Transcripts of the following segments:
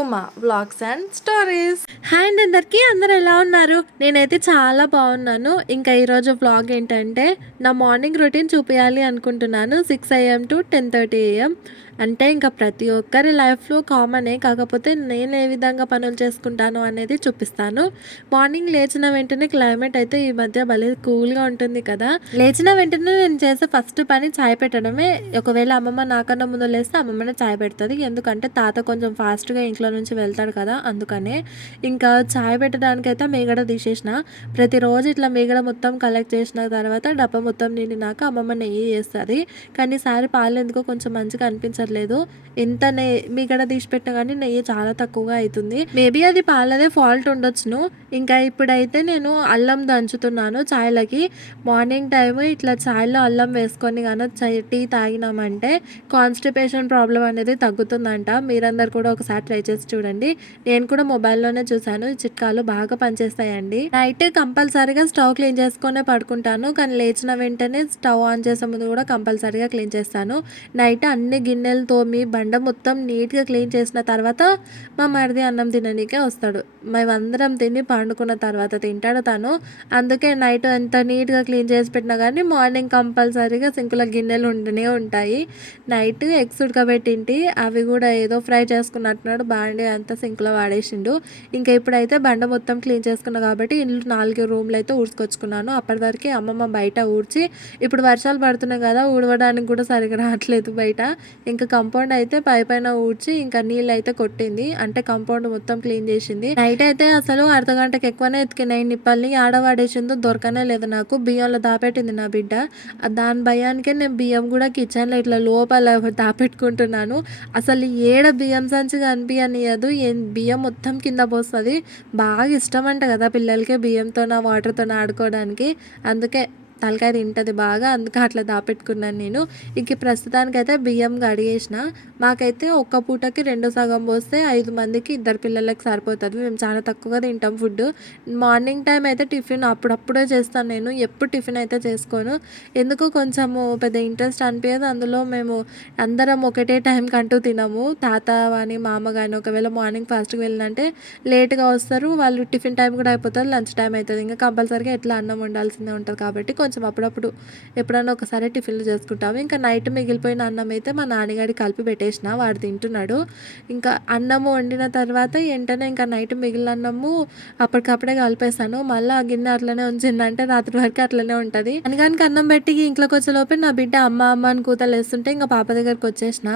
Uma vlogs and stories. Hi అండి అందరికీ, అందరు ఎలా ఉన్నారు? నేనైతే చాలా బాగున్నాను. ఇంకా ఈరోజు వ్లాగ్ ఏంటంటే నా మార్నింగ్ రొటీన్ చూపించాలి అనుకుంటున్నాను. 6 AM to 10:30 AM అంటే ఇంకా ప్రతి ఒక్కరి లైఫ్లో కామనే, కాకపోతే నేను ఏ విధంగా పనులు చేసుకుంటాను అనేది చూపిస్తాను. మార్నింగ్ లేచిన వెంటనే క్లైమేట్ అయితే ఈ మధ్య భలే కూల్గా ఉంటుంది కదా. లేచిన వెంటనే నేను చేసే ఫస్ట్ పని చాయ్ పెట్టడమే. ఒకవేళ అమ్మమ్మ నాకన్నా ముందు లేస్తే అమ్మమ్మనే చాయ్ పెడుతుంది, ఎందుకంటే తాత కొంచెం ఫాస్ట్గా ఇంట్లో నుంచి వెళ్తాడు కదా, అందుకనే. ఇంకా చాయ్ పెట్టడానికైతే మీగడ తీసేసిన. ప్రతిరోజు ఇట్లా మీగడ మొత్తం కలెక్ట్ చేసిన తర్వాత డబ్బా మొత్తం నిండినాక అమ్మమ్మ నెయ్యి చేస్తుంది. కానీ ఈసారి పాలు ఎందుకో కొంచెం మంచిగా అనిపించట్లేదు. ఎంత మీగడ తీసి పెట్టినా కానీ నెయ్యి చాలా తక్కువగా అవుతుంది. మేబీ అది పాలదే ఫాల్ట్ ఉండొచ్చును. ఇంకా ఇప్పుడైతే నేను అల్లం దంచుతున్నాను చాయ్లకి. మార్నింగ్ టైం ఇట్లా చాయ్లో అల్లం వేసుకొని కానీ టీ తాగినామంటే కాన్స్టిపేషన్ ప్రాబ్లం అనేది తగ్గుతుందంట. మీరందరు కూడా ఒకసారి ట్రై చేసి చూడండి. నేను కూడా మొబైల్లోనే చూసాను. ఈ చిట్కాలు బాగా పనిచేస్తాయండి. నైట్ కంపల్సరీగా స్టవ్ క్లీన్ చేసుకునే పడుకుంటాను, కానీ లేచిన వెంటనే స్టవ్ ఆన్ చేసే ముందు కూడా కంపల్సరీగా క్లీన్ చేస్తాను. నైట్ అన్ని గిన్నెలు తోమి బండ మొత్తం నీట్గా క్లీన్ చేసిన తర్వాత మా మరిది అన్నం తిననీకే వస్తాడు. మేమందరం తిని పండుకున్న తర్వాత తింటాడు తను. అందుకే నైట్ ఎంత నీట్గా క్లీన్ చేసి పెట్టినా కానీ మార్నింగ్ కంపల్సరీగా సింకుల గిన్నెలు ఉండనే ఉంటాయి. నైట్ ఎగ్స్ ఉడకబెట్టింటి, అవి కూడా ఏదో ఫ్రై చేసుకున్నట్టున్నాడు, బాండి అంతా సింక్లో వాడేసిండు. ఇంకా ఇప్పుడైతే బండ మొత్తం క్లీన్ చేసుకున్నా కాబట్టి ఇంట్లో 4 రూమ్లు అయితే ఊడ్చుకొచ్చుకున్నాను. అప్పటి వరకు అమ్మమ్మ బయట ఊడ్చి, ఇప్పుడు వర్షాలు పడుతున్నాయి కదా, ఊడవడానికి కూడా సరిగా రావట్లేదు బయట. ఇంకా కంపౌండ్ అయితే పైన ఊడ్చి ఇంకా నీళ్ళు అయితే కొట్టింది, అంటే కంపౌండ్ మొత్తం క్లీన్ చేసింది. నైట్ అయితే అసలు అర్ధగంటకి ఎక్కువనే ఎత్తుకినాయి నిప్పల్ని. ఆడవాడేసిందో దొరకనే లేదు నాకు. బియ్యంలో దాపెట్టింది నా బిడ్డ. దాని భయానికే నేను బియ్యం కూడా కిచెన్లో ఇట్లా లోపల దాపెట్టుకుంటున్నాను. అసలు ఏడ బియ్యం సంచి కనిపించనియదు, బియ్యం మొత్తం కింద పోస్తుంది. బాగా ఇష్టం అంట కదా పిల్లలకి బియ్యంతో వాటర్తో ఆడుకోవడానికి, అందుకే తలకాయ తింటుంది బాగా, అందుకే అట్లా దాపెట్టుకున్నాను నేను. ఇంక ప్రస్తుతానికైతే బియ్యం కడిగేసిన. మాకైతే ఒక్క పూటకి 2 సగం పోస్తే 5 మందికి 2 పిల్లలకి సరిపోతుంది. మేము చాలా తక్కువగా తింటాం ఫుడ్. మార్నింగ్ టైం అయితే టిఫిన్ అప్పుడప్పుడే చేస్తాను నేను, ఎప్పుడు టిఫిన్ అయితే చేసుకోను. ఎందుకు కొంచెము పెద్ద ఇంట్రెస్ట్ అనిపించదు. అందులో మేము అందరం ఒకటే టైంకి అంటూ తినము. తాత కానీ మామ కానీ ఒకవేళ మార్నింగ్ ఫాస్ట్గా వెళ్ళినంటే లేట్గా వస్తారు, వాళ్ళు టిఫిన్ టైం కూడా అయిపోతుంది, లంచ్ టైం అవుతుంది. ఇంకా కంపల్సరీగా ఎట్లా అన్నం వండాల్సిందే ఉంటుంది కాబట్టి కొంచెం అప్పుడప్పుడు ఎప్పుడన్నా ఒకసారి టిఫిన్లు చేసుకుంటాము. ఇంకా నైట్ మిగిలిపోయిన అన్నం అయితే మా నాన్నగారికి కలిపి పెట్టేసిన, వాడు తింటున్నాడు. ఇంకా అన్నము వండిన తర్వాత వెంటనే ఇంకా నైట్ మిగిలిన అన్నము అప్పటికప్పుడే కలిపేస్తాను. మళ్ళీ ఆ గిన్నె అట్లనే ఉంచిందంటే రాత్రి వరకు అట్లనే ఉంటుంది. అనగానికి అన్నం పెట్టి ఇంట్లోకి వచ్చేలోపే నా బిడ్డ అమ్మ అమ్మ అని కూతలు వేస్తుంటే ఇంకా పాప దగ్గరికి వచ్చేసిన.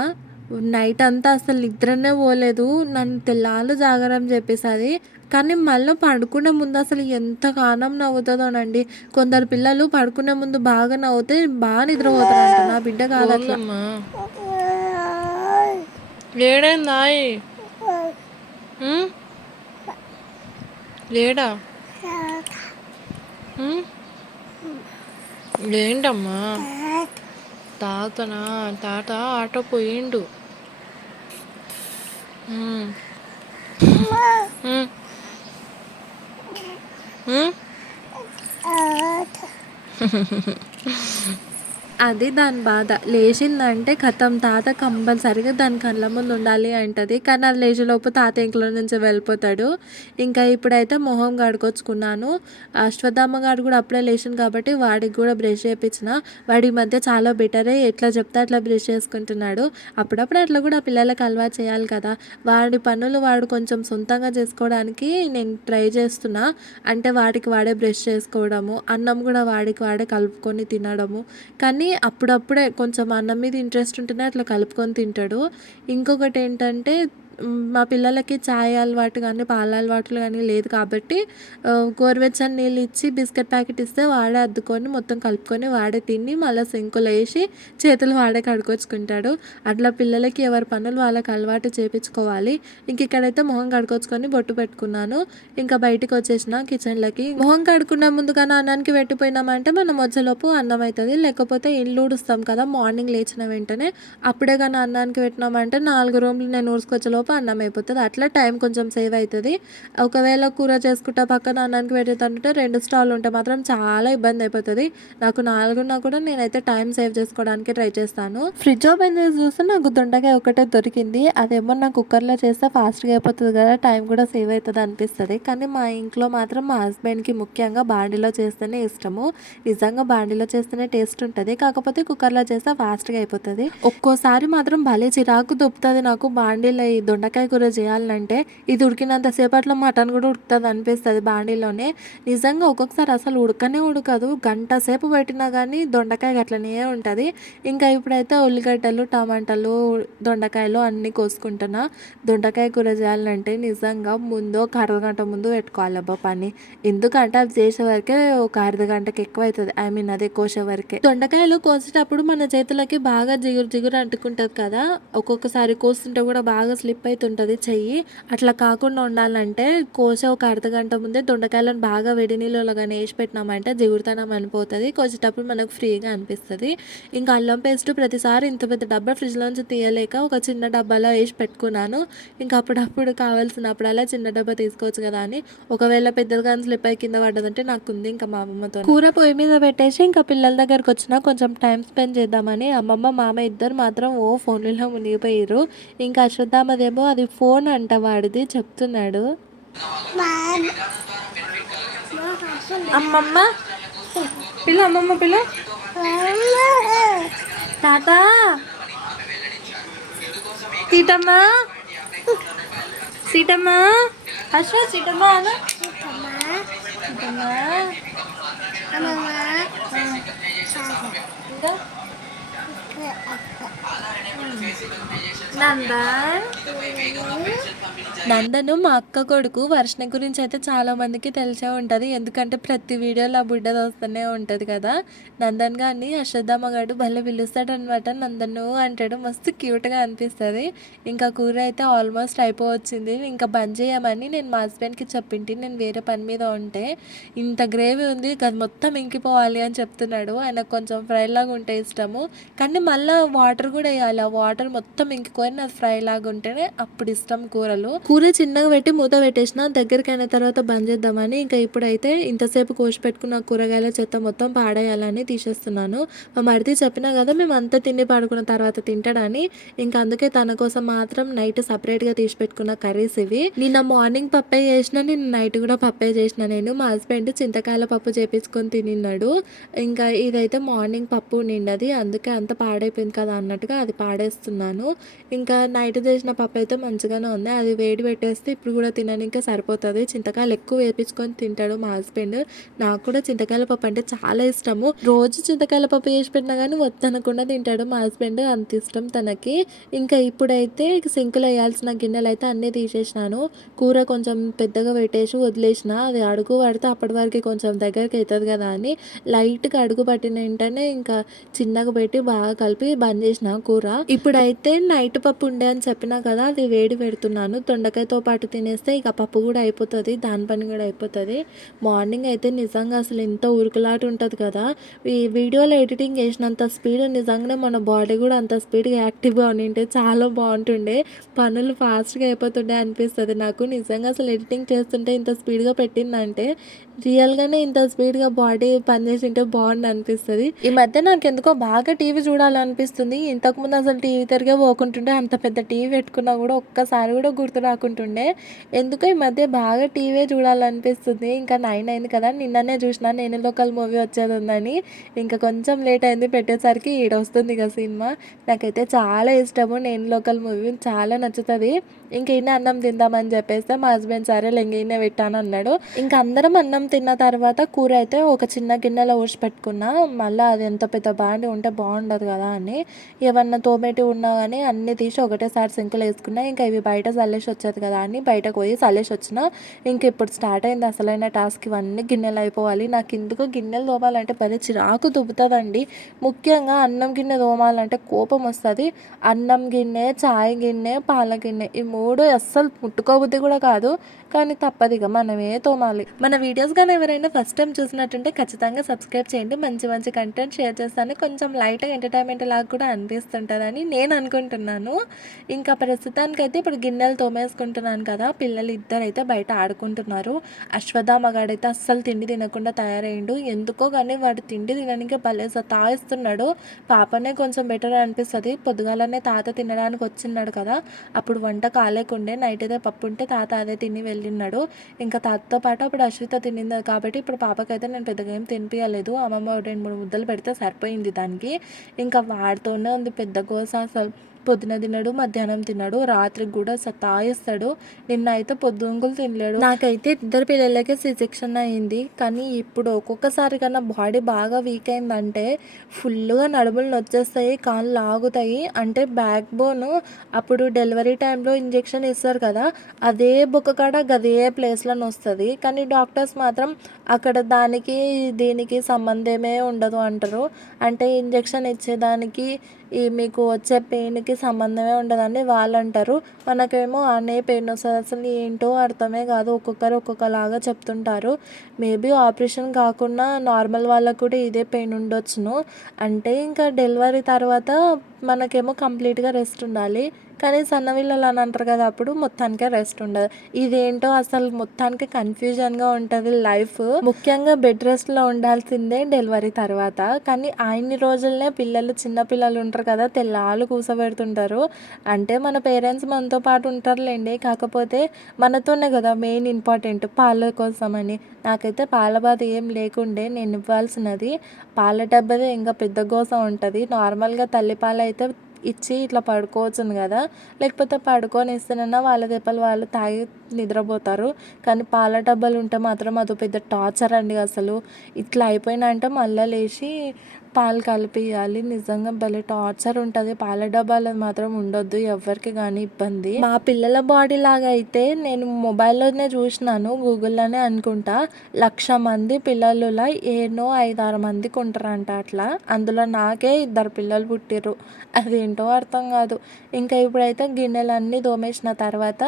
నైట్ అంతా అసలు నిద్రనే పోలేదు, నన్ను తెల్లాలు జాగరం చెప్పేసి. కానీ మళ్ళీ పడుకునే ముందు అసలు ఎంత కానం నవ్వుతుందోనండి. కొందరు పిల్లలు పడుకునే ముందు బాగా నవ్వుతే బాగా నిద్రపోతారంట. నా బిడ్డ కాదు అట్లా. ఏడైందాయి లేడా? ఏంటమ్మా? తాతనా? తాత ఆటో పోయిండు. అది దాని బాధ. లేచిందంటే కథం తాత కంపల్సరిగా దాని కళ్ళ ముందు ఉండాలి అంటది. కానీ అది లేచేలోపు తాత ఇంట్లో నుంచి వెళ్ళిపోతాడు. ఇంకా ఇప్పుడైతే మొహం కడుకొచ్చుకున్నాను. అశ్వత్థామ గారు కూడా అప్పుడే లేచింది కాబట్టి వాడికి కూడా బ్రష్ చేయించిన. వాడి మధ్య చాలా బెటరే, ఎట్లా చెప్తే అట్లా బ్రష్ చేసుకుంటున్నాడు. అప్పుడప్పుడు అట్లా కూడా పిల్లలకు అలవాటు చేయాలి కదా. వాడి పనులు వాడు కొంచెం సొంతంగా చేసుకోవడానికి నేను ట్రై చేస్తున్నా. అంటే వాడికి వాడే బ్రష్ చేసుకోవడము, అన్నం కూడా వాడికి వాడే కలుపుకొని తినడము. కానీ అప్పుడప్పుడే కొంచెం అన్నం మీద ఇంట్రెస్ట్ ఉంటేనే అట్లా కలుపుకొని తింటాడు. ఇంకొకటి ఏంటంటే మా పిల్లలకి చాయ్ అలవాటు కానీ పాల అలవాట్లు కానీ లేదు కాబట్టి గోరువెచ్చని నీళ్ళు ఇచ్చి బిస్కెట్ ప్యాకెట్ ఇస్తే వాడే అద్దుకొని మొత్తం కలుపుకొని వాడే తిని మళ్ళీ సింకులో వేసి చేతులు వాడే కడుకొచ్చుకుంటాడు. అట్లా పిల్లలకి ఎవరి పనులు వాళ్ళకి అలవాటు చేయించుకోవాలి. ఇంక ఇక్కడైతే మొహం కడుకొచ్చుకొని బొట్టు పెట్టుకున్నాను. ఇంకా బయటికి వచ్చేసిన కిచెన్లోకి. మొహం కడుక్కున్న ముందుగానే అన్నానికి పెట్టిపోయినామంటే మనం వచ్చేలోపు అన్నం అవుతుంది. లేకపోతే ఇల్లు ఊడుస్తాం కదా మార్నింగ్ లేచిన వెంటనే, అప్పుడే కానీ అన్నానికి పెట్టినామంటే 4 రూమ్లు నేను ఊడ్చుకొచ్చేలోపు లోపు అన్నం అయిపోతుంది. అట్లా టైం కొంచెం సేవ్ అవుతుంది. ఒకవేళ కూర చేసుకుంటా పక్కన అన్నానికి పెట్టేటంటే 2 స్టాల్ ఉంటే మాత్రం చాలా ఇబ్బంది అయిపోతుంది. నాకు 4 ఉన్నా కూడా నేనైతే టైం సేవ్ చేసుకోవడానికి ట్రై చేస్తాను. ఫ్రిడ్జ్ ఓపెన్ చేసి చూస్తే నాకు దొండకాయ ఒకటే దొరికింది. అదేమో నా కుక్కర్లో చేస్తే ఫాస్ట్గా అయిపోతుంది కదా, టైం కూడా సేవ్ అవుతుంది అనిపిస్తుంది. కానీ మా ఇంట్లో మాత్రం మా హస్బెండ్కి ముఖ్యంగా బాండిలో చేస్తేనే ఇష్టము. నిజంగా బాండిలో చేస్తేనే టేస్ట్ ఉంటుంది. కాకపోతే కుక్కర్లో చేస్తే ఫాస్ట్గా అయిపోతుంది. ఒక్కోసారి మాత్రం భలే చిరాకు దొప్పుతుంది నాకు బాండీలో ఈ దొండకాయ కూర చేయాలంటే. ఇది ఉడికినంత సేపట్లో మటన్ కూడా ఉడుకుతుంది అనిపిస్తుంది బాండీలోనే. నిజంగా ఒక్కొక్కసారి అసలు ఉడకనే ఉడకదు, గంట సేపు పెట్టినా కానీ దొండకాయ అట్లనే ఉంటుంది. ఇంకా ఇప్పుడైతే ఉల్లిగడ్డలు, టమాటాలు, దొండకాయలు అన్నీ కోసుకుంటున్నా. దొండకాయ కూర చేయాలంటే నిజంగా ముందు ఒక అర్ధగంట ముందు పెట్టుకోవాలి అబ్బా పని. ఎందుకంటే అవి చేసే వరకే ఒక అర్ధగంటకి ఎక్కువ అవుతుంది. ఐ మీన్ అదే కోసే వరకే. దొండకాయలు కోసేటప్పుడు మన చేతులకి బాగా జిగురు జిగురు అంటుకుంటుంది కదా, ఒక్కొక్కసారి కోస్తుంటే కూడా బాగా స్లిప్ అవుతుంటుంది చెయ్యి. అట్లా కాకుండా ఉండాలంటే కోసే ఒక అర్ధగంట ముందే దొండకాయలను బాగా వేడి నీళ్ళలో కానీ వేసి పెట్టినామంటే జిగురుతనం అనిపోతుంది. కోసేటప్పుడు మనకు ఫ్రీగా అనిపిస్తుంది. ఇంకా అల్లం పేస్ట్ ప్రతిసారి ఇంత పెద్ద డబ్బా ఫ్రిడ్జ్లోంచి తీయలేక ఒక చిన్న డబ్బాలో వేసి పెట్టుకున్నాను. ఇంకా అప్పుడప్పుడు కావాల్సినప్పుడల్లా చిన్న డబ్బా తీసుకోవచ్చు కదా అని. ఒకవేళ పెద్దదిగా స్లిప్ అయి కింద పడ్డదంటే నాకు ఉంది ఇంకా మా అమ్మమ్మతో. కూర పొయ్యి మీద పెట్టేసి ఇంకా పిల్లల దగ్గరకు వచ్చినా కొంచెం టైం స్పెండ్ చేద్దామని అమ్మమ్మ మామ ఇద్దరు మాత్రం ఫోన్లలో మునిగిపోయారు. ఇంకా అశ్వత్థామదేమో అది ఫోన్ అంట వాడిది చెప్తున్నాడు. అమ్మమ్మ పిల్ల, అమ్మమ్మ పిల్ల, తాత, సీతమ్మ, సీతమ్మ, అశ్వ సీతమ్మ అను, సీతమ్మ, ఇంకా నందను మా అక్క కొడుకు. వర్షణ గురించి అయితే చాలా మందికి తెలిసే ఉంటుంది, ఎందుకంటే ప్రతి వీడియోలో ఆ బుడ్డది వస్తూనే ఉంటుంది కదా. నందన్ గారిని అశ్వత్థామ గారు భలే పిలుస్తాడు అనమాట. నందను అంటాడు, మస్తు క్యూట్గా అనిపిస్తుంది. ఇంకా కూర అయితే ఆల్మోస్ట్ అయిపోవచ్చింది. ఇంకా బంద్ చేయమని నేను మా హస్బెండ్కి చెప్పింటి, నేను వేరే పని మీద ఉంటే. ఇంత గ్రేవీ ఉంది అది మొత్తం ఇంకిపోవాలి అని చెప్తున్నాడు. ఆయనకు కొంచెం ఫ్రై లాగా ఉంటే ఇష్టము, కానీ మళ్ళీ వాటర్ కూడా వేయాలి. ఆ వాటర్ మొత్తం ఇంకిపోయి అది ఫ్రై లాగా ఉంటేనే అప్పుడు ఇష్టం కూరలు. కూర చిన్నగా పెట్టి మూత పెట్టేసిన, దగ్గరికి అయిన తర్వాత బంద్ చేద్దామని. ఇంకా ఇప్పుడైతే ఇంతసేపు కోసి పెట్టుకున్న కూరగాయల చెత్త మొత్తం పాడేయాలని తీసేస్తున్నాను. మా మరిది చెప్పినా కదా మేము అంతా తిని పడుకున్న తర్వాత తింటాడని. ఇంకా అందుకే తన కోసం మాత్రం నైట్ సపరేట్గా తీసి పెట్టుకున్న కర్రీస్ ఇవి. నిన్న మార్నింగ్ పప్పే చేసిన, నిన్న నైట్ కూడా పప్పే చేసిన. నేను మా హస్బెండ్ చింతకాయల పప్పు చేపించుకొని తినిన్నాడు. ఇంకా ఇదైతే మార్నింగ్ పప్పు నిండది, అందుకే అంత పాడైపోయింది కదా అన్నట్టుగా అది పాడేస్తున్నాను. ఇంకా నైట్ చేసిన పప్పు అయితే మంచిగానే ఉంది. అది వేడి పెట్టేస్తే ఇప్పుడు కూడా తినడానికి సరిపోతుంది. చింతకాయలు ఎక్కువ వేపించుకొని తింటాడు మా హస్బెండ్. నాకు కూడా చింతకాయల పప్పు అంటే చాలా ఇష్టము. రోజు చింతకాయల పప్పు చేసి పెట్టినా కానీ వద్దనకుండా తింటాడు మా హస్బెండ్, అంత ఇష్టం తనకి. ఇంకా ఇప్పుడైతే సింకులో వేయాల్సిన గిన్నెలు అయితే అన్నీ తీసేసినాను. కూర కొంచెం పెద్దగా పెట్టేసి వదిలేసిన, అది అడుగు పడితే అప్పటి వరకు కొంచెం దగ్గరికి అవుతుంది కదా అని లైట్గా అడుగు పట్టిన వెంటనే ఇంకా చిన్నగా పెట్టి బాగా కలిపి బంద్ చేసిన కూర. ఇప్పుడైతే నైట్ పప్పు ఉండే అని చెప్పినా కదా, అది వేడి పెడుతున్నాను. దొండకాయతో పాటు తినేస్తే ఇక పప్పు కూడా అయిపోతుంది, దాని పని కూడా అయిపోతుంది. మార్నింగ్ అయితే నిజంగా అసలు ఎంత ఉరుకులాట ఉంటుంది కదా. ఈ వీడియోలో ఎడిటింగ్ చేసినంత స్పీడ్ నిజంగానే మన బాడీ కూడా అంత స్పీడ్గా యాక్టివ్గా ఉండింటే చాలా బాగుంటుండే, పనులు ఫాస్ట్గా అయిపోతుండే అనిపిస్తుంది నాకు. నిజంగా అసలు ఎడిటింగ్ చేస్తుంటే ఇంత స్పీడ్గా పెట్టిందంటే రియల్గానే ఇంత స్పీడ్గా బాడీ పనిచేసింటే బాగుండు అనిపిస్తుంది. ఈ మధ్య నాకు ఎందుకో బాగా టీవీ చూడాలనిపిస్తుంది. ఇంతకుముందు అసలు టీవీ తిరిగే పోకుంటుండే, అంత పెద్ద టీవీ పెట్టుకున్నా కూడా ఒక్కసారి కూడా గుర్తు రాకుంటుండే. ఎందుకో ఈ మధ్య బాగా టీవీ చూడాలనిపిస్తుంది. ఇంకా 9 అయింది కదా, నిన్ననే చూసిన నేను లోకల్ మూవీ వచ్చేది ఉందని. ఇంకా కొంచెం లేట్ అయింది పెట్టేసరికి ఈడొస్తుంది ఇక సినిమా. నాకైతే చాలా ఇష్టము నేను లోకల్ మూవీ, చాలా నచ్చుతుంది. ఇంక ఈయన అన్నం తిందామని చెప్పేస్తే మా హస్బెండ్ సరే లెంగినే పెట్టాను అన్నాడు. ఇంకా అందరం అన్నం తిన్న తర్వాత కూర అయితే ఒక చిన్న గిన్నెలో ఊసి పెట్టుకున్నా. మళ్ళీ అది ఎంత పెద్ద బాండి ఉంటే బాగుండదు కదా అని ఏమన్నా తోమేటి ఉన్నా కానీ అన్నీ తీసి ఒకటేసారి సింకులో వేసుకున్నా. ఇంకా ఇవి బయట చల్లేసి వచ్చేది ఉంటుంది కదా అని బయటకు పోయి చల్లేసి వచ్చిన. ఇంక ఇప్పుడు స్టార్ట్ అయింది అసలైన టాస్క్. ఇవన్నీ గిన్నెలు అయిపోవాలి. నాకు ఎందుకో గిన్నెలు తోమాలంటే భలే చిరాకు దుబ్బుతుందండి. ముఖ్యంగా అన్నం గిన్నె తోమాలంటే కోపం వస్తుంది. అన్నం గిన్నె, చాయ్ గిన్నె, పాల గిన్నె ఈ 3 అస్సలు ముట్టుకోబుద్ధి కూడా కాదు. కానీ తప్పదు, ఇక మనమే తోమాలి. మన వీడియోస్ కానీ ఎవరైనా ఫస్ట్ టైం చూసినట్టుంటే ఖచ్చితంగా సబ్స్క్రైబ్ చేయండి. మంచి మంచి కంటెంట్ షేర్ చేస్తాను. కొంచెం లైట్గా ఎంటర్టైన్మెంట్ లాగా కూడా అనిపిస్తుంటుందని నేను అనుకుంటున్నాను. ఇంకా ప్రస్తుతానికైతే ఇప్పుడు గిన్నెలు తోమేసుకుంటున్నాను కదా. పిల్లలు ఇద్దరైతే బయట ఆడుకుంటున్నారు. అశ్వత్థామగాడైతే అస్సలు తిండి తినకుండా తయారయ్యిండు. ఎందుకో కానీ వాడు తిండి తినడానికి భలే సతాయిస్తున్నాడు. పాపనే కొంచెం బెటర్ అనిపిస్తుంది. పొద్దుగాలనే తాత తినడానికి వచ్చిన్నాడు కదా, అప్పుడు వంట కాలేకుండే. నైట్ అయితే పప్పు ఉంటే తాత అదే తిని వెళ్ళిన్నాడు. ఇంకా తాతతో పాటు అప్పుడు అశ్విత తినింది కాబట్టి ఇప్పుడు పాపకైతే నేను పెద్దగా ఏం తినిపించలేదు. అమ్మమ్మ 2-3 ముద్దలు పెడితే సరిపోయింది దానికి. ఇంకా వాడితోనే ఉంది పెద్ద గోస. అసలు పొద్దున తినడు, మధ్యాహ్నం తినడు, రాత్రికి కూడా సతాయిస్తాడు. నిన్న అయితే పొద్దుంగులు తినలేడు. నాకైతే ఇద్దరు పిల్లలకే C-సెక్షన్ అయింది. కానీ ఇప్పుడు ఒక్కొక్కసారి కన్నా బాడీ బాగా వీక్ అయిందంటే ఫుల్గా నడుములు నొచ్చేస్తాయి, కాళ్ళు లాగుతాయి. అంటే బ్యాక్ బోన్ అప్పుడు డెలివరీ టైంలో ఇంజెక్షన్ ఇస్తారు కదా, అదే బొక్క కాడ గదే ప్లేస్లో నొస్తుంది. కానీ డాక్టర్స్ మాత్రం అక్కడ దానికి దీనికి సంబంధమే ఉండదు అంటారు. అంటే ఇంజెక్షన్ ఇచ్చేదానికి మీకు వచ్చే పెయిన్కి సంబంధమే ఉండదని వాళ్ళు అంటారు. మనకేమో అనే పెయిన్ వస్తుంది. అసలు ఏంటో అర్థమే కాదు. ఒక్కొక్కరు ఒక్కొక్కలాగా చెప్తుంటారు. మేబీ ఆపరేషన్ కాకుండా నార్మల్ వాళ్ళకు కూడా ఇదే పెయిన్ ఉండొచ్చును. అంటే ఇంకా డెలివరీ తర్వాత మనకేమో కంప్లీట్గా రెస్ట్ ఉండాలి. కానీ సన్నపిల్లలు అని అంటారు కదా, అప్పుడు మొత్తానికే రెస్ట్ ఉండదు. ఇదేంటో అసలు మొత్తానికి కన్ఫ్యూజన్గా ఉంటుంది లైఫ్. ముఖ్యంగా బెడ్ రెస్ట్లో ఉండాల్సిందే డెలివరీ తర్వాత. కానీ అన్ని రోజులనే పిల్లలు, చిన్న పిల్లలు ఉంటారు కదా, తెల్లాలు కూసబెడుతుంటారు. అంటే మన పేరెంట్స్ మనతో పాటు ఉంటారులేండి, కాకపోతే మనతోనే కదా మెయిన్ ఇంపార్టెంట్ పాల కోసమని. నాకైతే పాల బాధ ఏం లేకుండే. నేను ఇవ్వాల్సినది పాల డబ్బదే ఇంకా పెద్ద గోస ఉంటుంది. నార్మల్గా తల్లిపాలు అయితే ఇచ్చి ఇట్లా పడుకోవచ్చును కదా, లేకపోతే పడుకొని ఇస్తేనన్నా వాళ్ళ దెబ్బలు వాళ్ళు తాగి నిద్రపోతారు. కానీ పాల డబ్బాలు ఉంటే మాత్రం అదో పెద్ద టార్చర్ అండి. అసలు ఇట్లా అయిపోయినా అంటే మళ్ళీ లేచి పాలు కలిపియాలి. నిజంగా భలే టార్చర్ ఉంటుంది. పాల డబ్బాలు మాత్రం ఉండొద్దు ఎవరికి కానీ ఇబ్బంది. మా పిల్లల బాడీ లాగా అయితే నేను మొబైల్లోనే చూసినాను, గూగుల్లోనే అనుకుంటా, 1,00,000 మంది పిల్లలులా ఏనో 5-6 మందికి ఉంటారంట అట్లా. అందులో నాకే 2 పిల్లలు పుట్టిర్రు. అదేంటో అర్థం కాదు. ఇంకా ఇప్పుడైతే గిన్నెలన్నీ తోమేసిన తర్వాత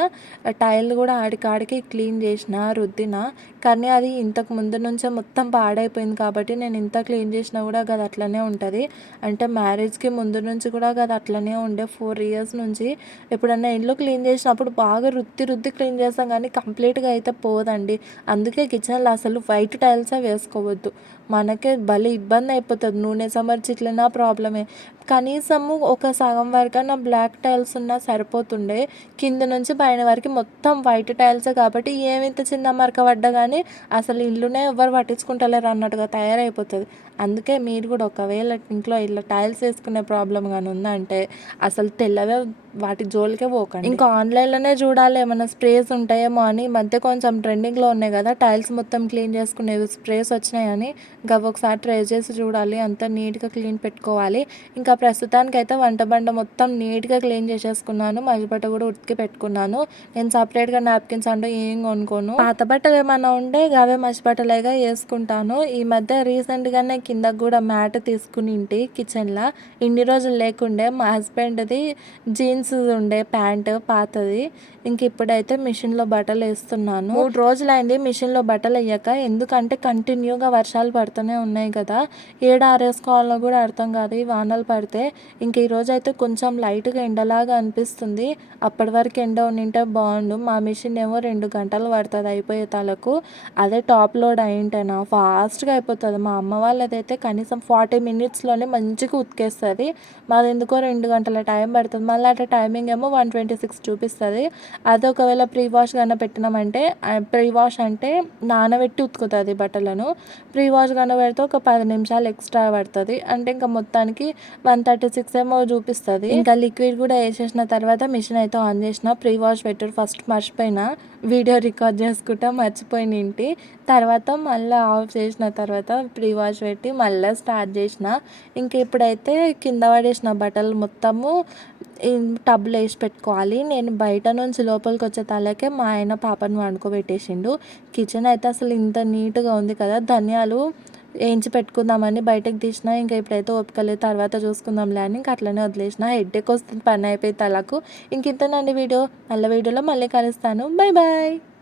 టైల్ కూడా ఆడికాడికి క్లీన్ చేసిన, రుద్దిన. కానీ అది ఇంతకు ముందు నుంచే మొత్తం పాడైపోయింది కాబట్టి నేను ఇంత క్లీన్ చేసినా కూడా అది అట్లనే ఉంటుంది. అంటే మ్యారేజ్కి ముందు నుంచి కూడా అది అట్లనే ఉండే 4 ఇయర్స్ నుంచి. ఎప్పుడన్నా ఇంట్లో క్లీన్ చేసినప్పుడు బాగా రుద్ది క్లీన్ చేస్తాం కానీ కంప్లీట్గా అయితే పోదండి. అందుకే కిచెన్లో అసలు వైట్ టైల్సే వేసుకోవద్దు. మనకే భలే ఇబ్బంది అయిపోతుంది. నూనె సమర్చి ఇట్లనా ప్రాబ్లమే. కనీసము ఒక సగం వరకన్నా బ్లాక్ టైల్స్ ఉన్నా సరిపోతుండే. కింద నుంచి పైన వరకు మొత్తం వైట్ టైల్సే కాబట్టి ఏమింత చిన్న మరక పడ్డా కానీ అసలు ఇల్లునే ఎవరు పట్టించుకుంటలేరు అన్నట్టుగా తయారైపోతుంది. అందుకే మీరు కూడా ఒకవేళ ఇంట్లో ఇలా టైల్స్ వేసుకునే ప్రాబ్లం కానీ ఉందంటే అసలు తెల్లవే వాటి జోలికే పోకండి. ఇంకా ఆన్లైన్లోనే చూడాలి ఏమైనా స్ప్రేస్ ఉంటాయేమో అని. ఈ మధ్య కొంచెం ట్రెండింగ్లో ఉన్నాయి కదా టైల్స్ మొత్తం క్లీన్ చేసుకునేవి స్ప్రేస్ వచ్చినాయని. ఇంకా ఒకసారి ట్రై చేసి చూడాలి. అంతా నీట్గా క్లీన్ పెట్టుకోవాలి. ఇంకా ప్రస్తుతానికైతే వంట బండ మొత్తం నీట్గా క్లీన్ చేసేసుకున్నాను. మసిబట్ట కూడా ఉతికి పెట్టుకున్నాను. నేను సపరేట్గా నాప్కిన్స్ అంటూ ఏం కొనుక్కోను. పాత బట్టలు ఏమైనా ఉంటే అవే మసిబట్టలేగా వేసుకుంటాను. ఈ మధ్య రీసెంట్గానే కిందకు కూడా మ్యాట్ తీసుకుని ఇంటి కిచెన్లో. ఇన్ని రోజులు లేకుండే మా హస్బెండ్ది జీన్స్ ఉండే ప్యాంట్ పాతది. ఇంక ఇప్పుడైతే మిషన్లో బట్టలు వేస్తున్నాను. 3 రోజులైంది మిషన్లో బట్టలు వేయక. ఎందుకంటే కంటిన్యూగా వర్షాలు పడుతూనే ఉన్నాయి కదా, ఏడ ఆరేసుకోవాలో కూడా అర్థం కాదు ఈ వానలు పడితే. ఇంక ఈరోజు అయితే కొంచెం లైట్గా ఎండలాగా అనిపిస్తుంది. అప్పటి వరకు ఎండ ఉండింటే బాగుండు. మా మిషన్ ఏమో 2 గంటలు పడుతుంది అయిపోయే తలకు. అదే టాప్ లోడ్ అయింటేనా ఫాస్ట్గా అయిపోతుంది. మా అమ్మ వాళ్ళదైతే కనీసం 40 మినిట్స్లోనే మంచిగా ఉతికేస్తుంది. మాది ఎందుకో 2 గంటల టైం పడుతుంది. మళ్ళీ అట్లా టైమింగ్ ఏమో 126 చూపిస్తుంది. అదే ఒకవేళ ప్రీ వాష్ కన్నా పెట్టినామంటే, ప్రీ వాష్ అంటే నానబెట్టి ఉతుకుతుంది బట్టలను. ప్రీ వాష్ కన్నా పెడితే ఒక 10 నిమిషాలు ఎక్స్ట్రా పడుతుంది. అంటే ఇంకా మొత్తానికి 136 ఏమో చూపిస్తుంది. ఇంకా లిక్విడ్ కూడా వేసేసిన తర్వాత మిషన్ అయితే ఆన్ చేసిన. ప్రీ వాష్ పెట్టారు ఫస్ట్ మర్చిపోయినా, వీడియో రికార్డ్ చేసుకుంటా మర్చిపోయినింటి. తర్వాత మళ్ళీ ఆఫ్ చేసిన తర్వాత ప్రీ వాష్ పెట్టి మళ్ళీ స్టార్ట్ చేసిన. ఇంక ఇప్పుడైతే కింద పడేసిన బట్టలు మొత్తము ఈ టబ్లో వేసి పెట్టుకోవాలి. నేను బయట నుంచి లోపలికి వచ్చే తలకే మా ఆయన పాపను వండుకోబెట్టేసిండు. కిచెన్ అయితే అసలు ఇంత నీట్గా ఉంది కదా. ధనియాలు వేయించి పెట్టుకుందామని బయటకు తీసిన, ఇంకా ఇప్పుడైతే ఓపిక లేదు, తర్వాత చూసుకుందాంలే అని ఇంకా అట్లనే వదిలేసిన. హెడ్ఏక్ వస్తుంది, పని అయిపోయి తలకు. ఇంక ఇంతేనండి వీడియో. మళ్ళీ వీడియోలో మళ్ళీ కలుస్తాను. Bye bye.